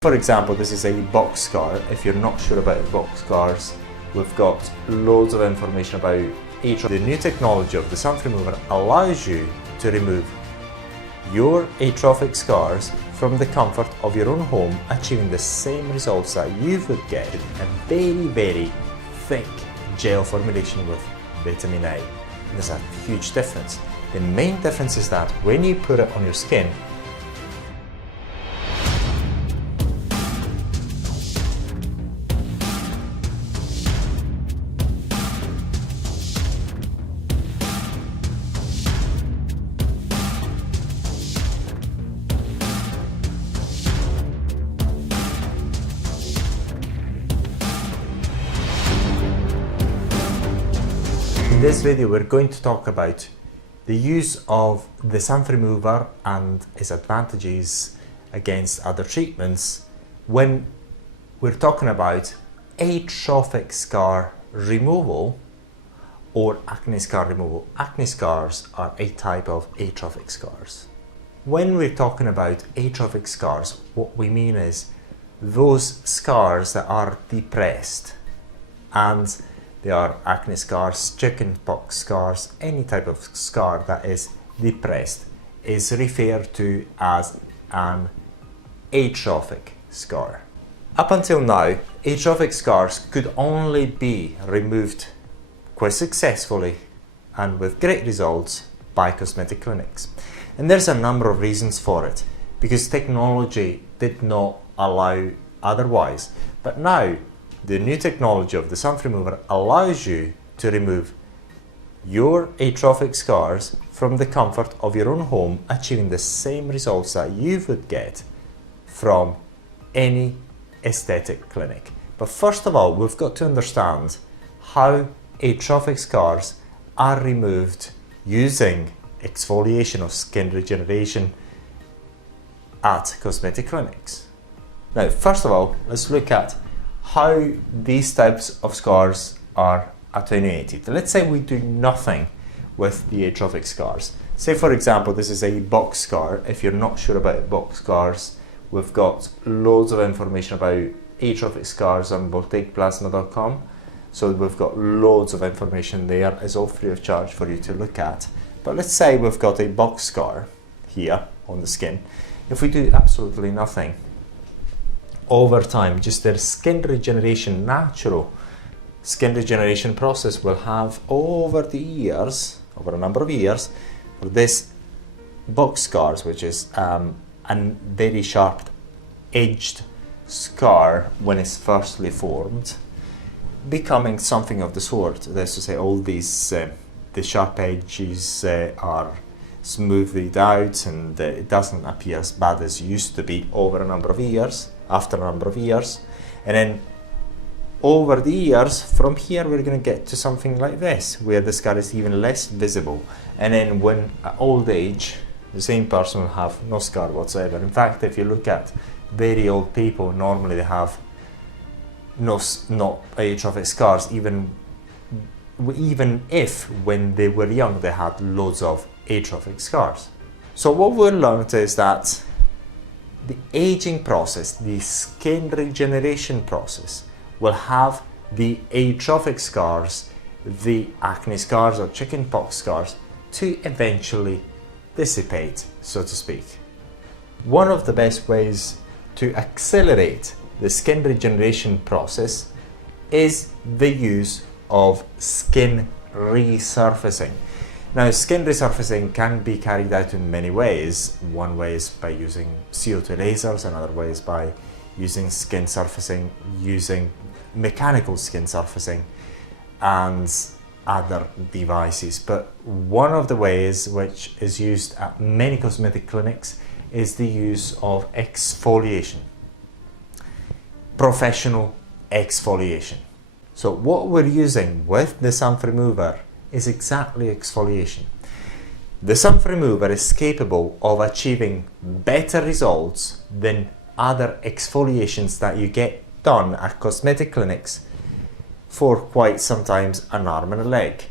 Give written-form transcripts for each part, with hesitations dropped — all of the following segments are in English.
For example, this is a box scar. If you're not sure about box scars, we've got loads of information about Atrophic. The new technology of the Xanthremover allows you to remove your atrophic scars from the comfort of your own home, achieving the same results that you would get in a very thick gel formulation with vitamin A. There's a huge difference. The main difference is that when you put it on your skin, in this video we're going to talk about the use of the Xanthremover and its advantages against other treatments when we're talking about atrophic scar removal or acne scar removal. Acne scars are a type of atrophic scars. When we're talking about atrophic scars, what we mean is those scars that are depressed, and they are acne scars, chickenpox scars, any type of scar that is depressed is referred to as an atrophic scar. Up until now, atrophic scars could only be removed quite successfully and with great results by cosmetic clinics. And there's a number of reasons for it, because technology did not allow otherwise. But now, the new technology of the Xanthremover allows you to remove your atrophic scars from the comfort of your own home, achieving the same results that you would get from any aesthetic clinic. But first of all, we've got to understand how atrophic scars are removed using exfoliation or skin regeneration at cosmetic clinics. Now, first of all, let's look at how these types of scars are attenuated. Let's say we do nothing with the atrophic scars. Say for example, this is a box scar. If you're not sure about box scars, we've got loads of information about atrophic scars on voltaicplasma.com. So we've got loads of information there. It's all free of charge for you to look at. But let's say we've got a box scar here on the skin. If we do absolutely nothing, over time, just their skin regeneration, natural skin regeneration process will have over the years, over a number of years, for this box scars, which is a very sharp edged scar when it's firstly formed, becoming something of the sort. That's to say, all these the sharp edges are smoothed out, and it doesn't appear as bad as it used to be over a number of years. After a number of years, and then over the years from here we're going to get to something like this, where the scar is even less visible, and then when at old age the same person will have no scar whatsoever. In fact, if you look at very old people, normally they have not atrophic scars, even if when they were young they had loads of atrophic scars. So what we learned is that the aging process, the skin regeneration process, will have the atrophic scars, the acne scars or chickenpox scars, to eventually dissipate, so to speak. One of the best ways to accelerate the skin regeneration process is the use of skin resurfacing. Now, skin resurfacing can be carried out in many ways. One way is by using CO2 lasers, another way is by using skin surfacing, using mechanical skin surfacing, and other devices. But one of the ways which is used at many cosmetic clinics is the use of exfoliation, professional exfoliation. So what we're using with the Xanthremover is exactly exfoliation. The Xanthremover is capable of achieving better results than other exfoliations that you get done at cosmetic clinics for quite sometimes an arm and a leg.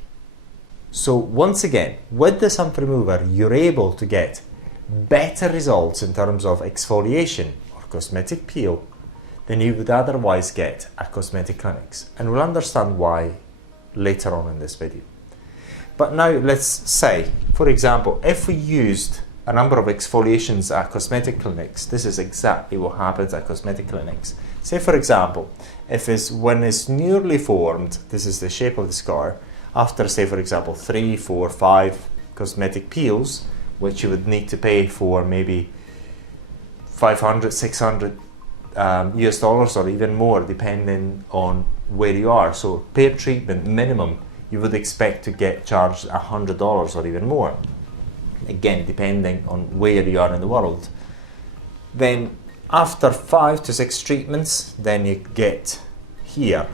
So once again, with the Xanthremover, you're able to get better results in terms of exfoliation or cosmetic peel than you would otherwise get at cosmetic clinics, and we'll understand why later on in this video. But now let's say, for example, if we used a number of exfoliations at cosmetic clinics, this is exactly what happens at cosmetic clinics. Say for example, when it's newly formed, this is the shape of the scar, after say for example 3, 4, 5 cosmetic peels, which you would need to pay for maybe 500, 600 US dollars or even more depending on where you are. So per treatment minimum you would expect to get charged $100 or even more, again depending on where you are in the world. Then after 5 to 6 treatments, then you get here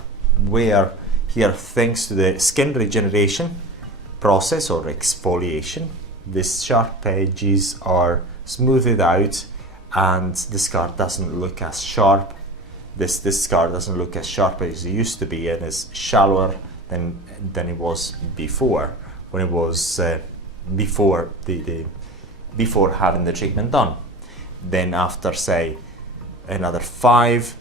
thanks to the skin regeneration process or exfoliation, these sharp edges are smoothed out and the scar doesn't look as sharp. This scar doesn't look as sharp as it used to be, and is shallower than it was before, when it was before having the treatment done. Then after say another 5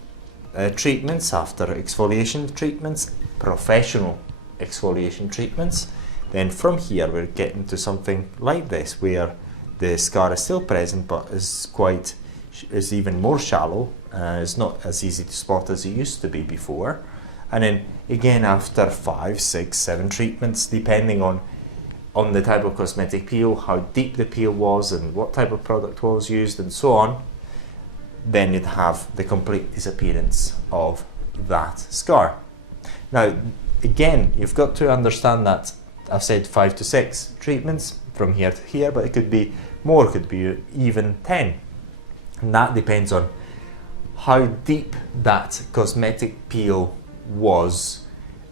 treatments, after exfoliation treatments, professional exfoliation treatments, then from here we're getting to something like this, where the scar is still present but is even more shallow. It's not as easy to spot as it used to be before. And then again after 5, 6, 7 treatments, depending on the type of cosmetic peel, how deep the peel was and what type of product was used and so on, then you'd have the complete disappearance of that scar. Now again, you've got to understand that I've said 5 to 6 treatments from here to here, but it could be more, could be even 10. And that depends on how deep that cosmetic peel was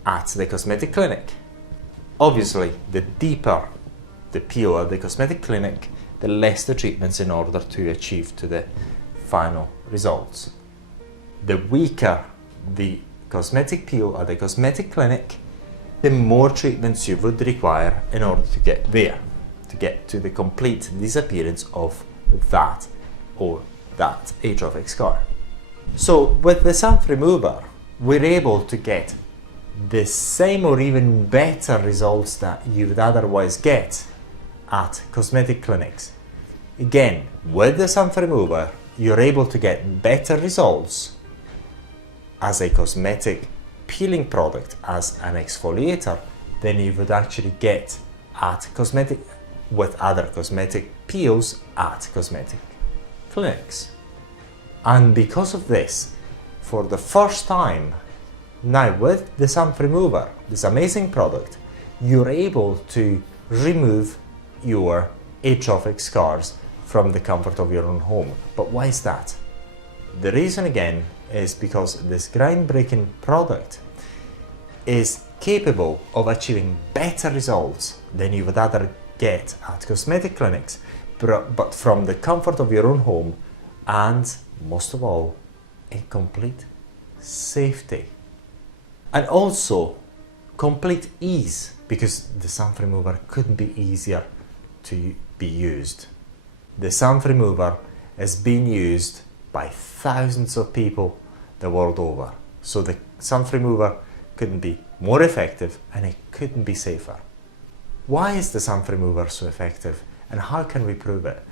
at the cosmetic clinic. Obviously, the deeper the peel at the cosmetic clinic, the less the treatments in order to achieve to the final results. The weaker the cosmetic peel at the cosmetic clinic, the more treatments you would require in order to get there, to get to the complete disappearance of that atrophic scar. So with the Xanthremover, we're able to get the same or even better results that you would otherwise get at cosmetic clinics. Again, with the Xanthremover, you're able to get better results as a cosmetic peeling product, as an exfoliator, than you would actually get with other cosmetic peels at cosmetic clinics. And because of this, for the first time now with the Xanthremover, this amazing product, you're able to remove your atrophic scars from the comfort of your own home. But why is that? The reason again is because this groundbreaking product is capable of achieving better results than you would other get at cosmetic clinics, but from the comfort of your own home, and most of all, a complete safety. And also complete ease, because the Xanthremover couldn't be easier to be used. The Xanthremover is being used by thousands of people the world over. So the Xanthremover couldn't be more effective, and it couldn't be safer. Why is the Xanthremover so effective, and how can we prove it?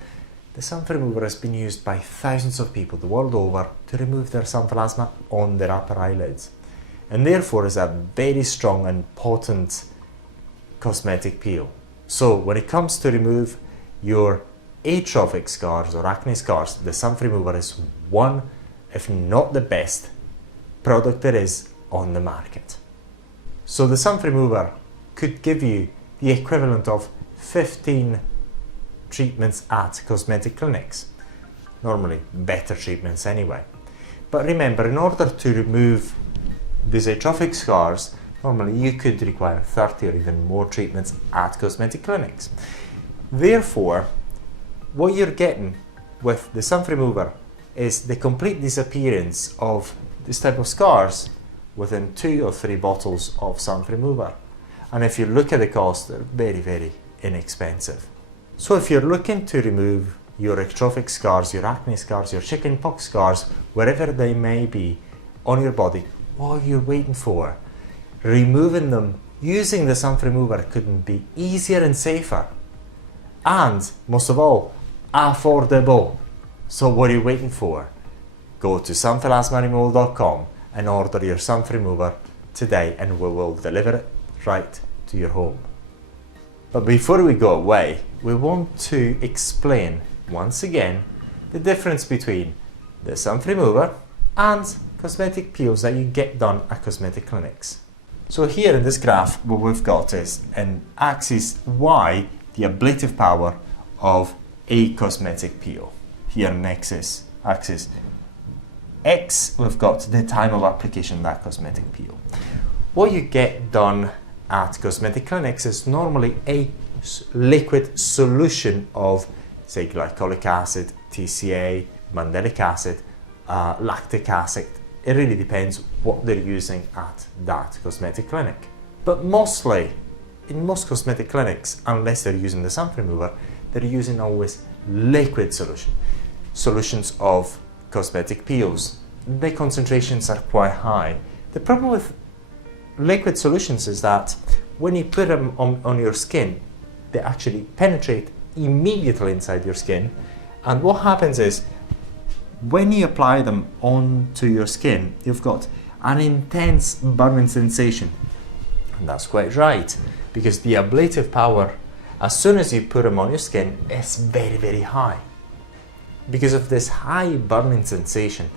The Xanthremover has been used by thousands of people the world over to remove their xanthelasma on their upper eyelids, and therefore is a very strong and potent cosmetic peel. So when it comes to remove your atrophic scars or acne scars, the Xanthremover is one, if not the best, product there is on the market. So the Xanthremover could give you the equivalent of 15 treatments at cosmetic clinics. Normally better treatments anyway. But remember, in order to remove these atrophic scars, normally you could require 30 or even more treatments at cosmetic clinics. Therefore, what you're getting with the Xanthremover is the complete disappearance of this type of scars within 2 or 3 bottles of Xanthremover. And if you look at the cost, they're very, very inexpensive. So if you're looking to remove your atrophic scars, your acne scars, your chickenpox scars, wherever they may be on your body, what are you waiting for? Removing them using the Xanthremover couldn't be easier and safer. And, most of all, affordable. So what are you waiting for? Go to xanthremover.com and order your Xanthremover today, and we will deliver it right to your home. But before we go away, we want to explain once again the difference between the Xanthremover and cosmetic peels that you get done at cosmetic clinics. So here in this graph, what we've got is an axis Y, the ablative power of a cosmetic peel. Here in axis X, we've got the time of application of that cosmetic peel. What you get done at cosmetic clinics is normally a liquid solution of, say, glycolic acid, TCA, mandelic acid, lactic acid. It really depends what they're using at that cosmetic clinic. But mostly, in most cosmetic clinics, unless they're using the Xanthremover, they're using always liquid solutions of cosmetic peels. The concentrations are quite high. The problem with liquid solutions is that when you put them on your skin, they actually penetrate immediately inside your skin, and what happens is when you apply them onto your skin, you've got an intense burning sensation. And that's quite right, because the ablative power, as soon as you put them on your skin, is very, very high. Because of this high burning sensation,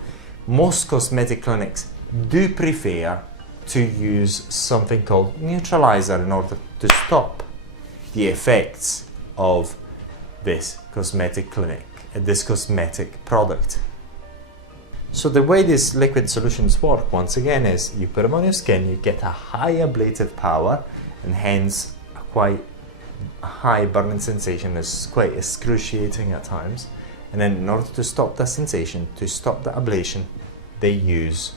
most cosmetic clinics do prefer to use something called neutralizer in order to stop the effects of this cosmetic product. So the way these liquid solutions work, once again, is you put them on your skin, you get a high ablative power, and hence a quite high burning sensation. Is quite excruciating at times. And then in order to stop that sensation, to stop the ablation, they use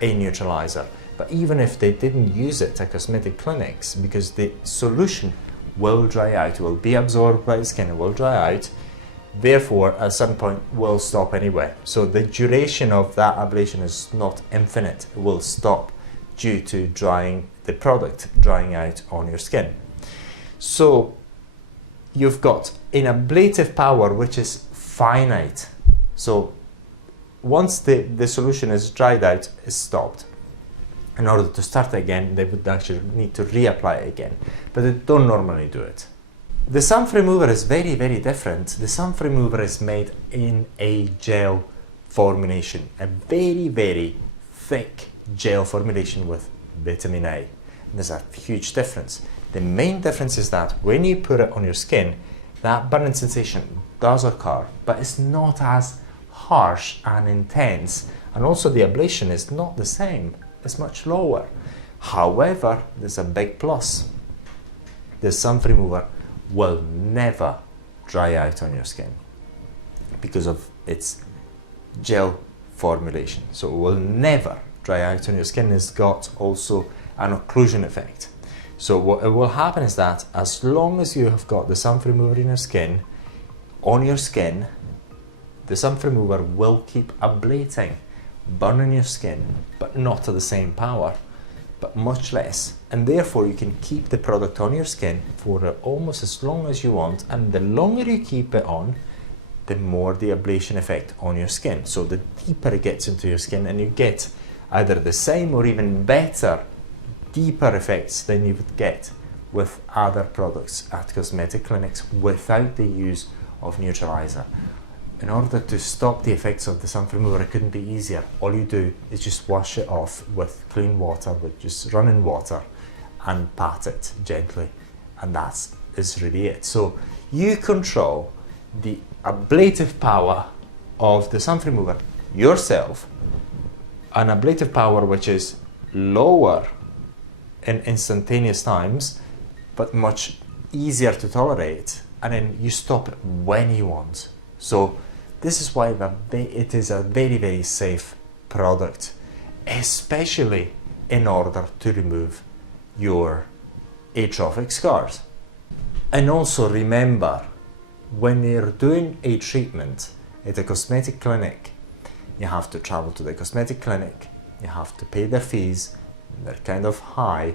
a neutralizer. But even if they didn't use it at cosmetic clinics, because the solution will dry out, will be absorbed by the skin, it will dry out, therefore at some point will stop anyway. So the duration of that ablation is not infinite, it will stop due to the product drying out on your skin. So you've got an ablative power which is finite. So once the solution is dried out, it's stopped. In order to start again, they would actually need to reapply it again, but they don't normally do it. The Xanthremover is very, very different. The Xanthremover is made in a gel formulation, a very, very thick gel formulation with vitamin A. And there's a huge difference. The main difference is that when you put it on your skin, that burning sensation does occur, but it's not as harsh and intense, and also the ablation is not the same, it's much lower. However, there's a big plus. The Xanthremover will never dry out on your skin because of its gel formulation. So it will never dry out on your skin. It's got also an occlusion effect. So what will happen is that as long as you have got the Xanthremover in your skin, on your skin, the Xanthremover will keep ablating, burning your skin, but not at the same power, but much less. And therefore you can keep the product on your skin for almost as long as you want, and the longer you keep it on, the more the ablation effect on your skin. So the deeper it gets into your skin, and you get either the same or even better, deeper effects than you would get with other products at cosmetic clinics without the use of neutralizer. In order to stop the effects of the Xanthremover, it couldn't be easier. All you do is just wash it off with clean water, with just running water, and pat it gently, and that is really it. So you control the ablative power of the Xanthremover yourself, an ablative power which is lower in instantaneous times, but much easier to tolerate, and then you stop it when you want. So this is why it is a very, very safe product, especially in order to remove your atrophic scars. And also remember when you're doing a treatment at a cosmetic clinic, you have to travel to the cosmetic clinic, you have to pay their fees, they're kind of high,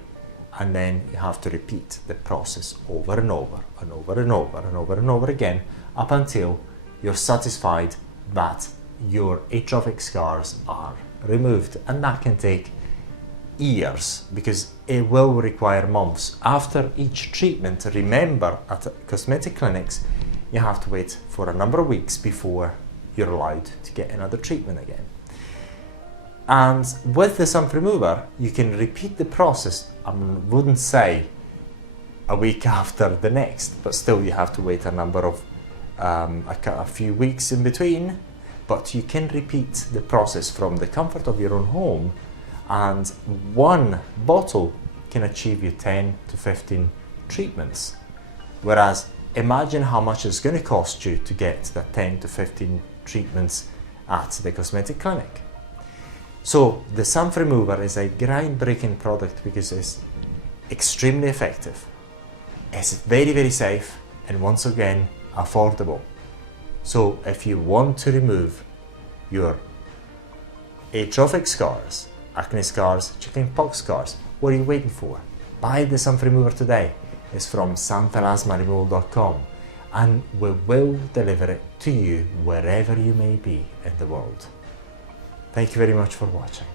and then you have to repeat the process over and over and over and over and over and over again up until you're satisfied that your atrophic scars are removed. And that can take years because it will require months. After each treatment, remember, at cosmetic clinics you have to wait for a number of weeks before you're allowed to get another treatment again. And with the Xanthremover, you can repeat the process. I wouldn't say a week after the next, but still you have to wait a number of a few weeks in between. But you can repeat the process from the comfort of your own home, and one bottle can achieve you 10 to 15 treatments. Whereas imagine how much it's going to cost you to get the 10 to 15 treatments at the cosmetic clinic. So the Xanthremover is a groundbreaking product because it's extremely effective, it's very, very safe, and once again affordable. So if you want to remove your atrophic scars, acne scars, chickenpox scars, what are you waiting for? Buy the Xanthremover today. It's from xanthelasmaremoval.com, and we will deliver it to you wherever you may be in the world. Thank you very much for watching.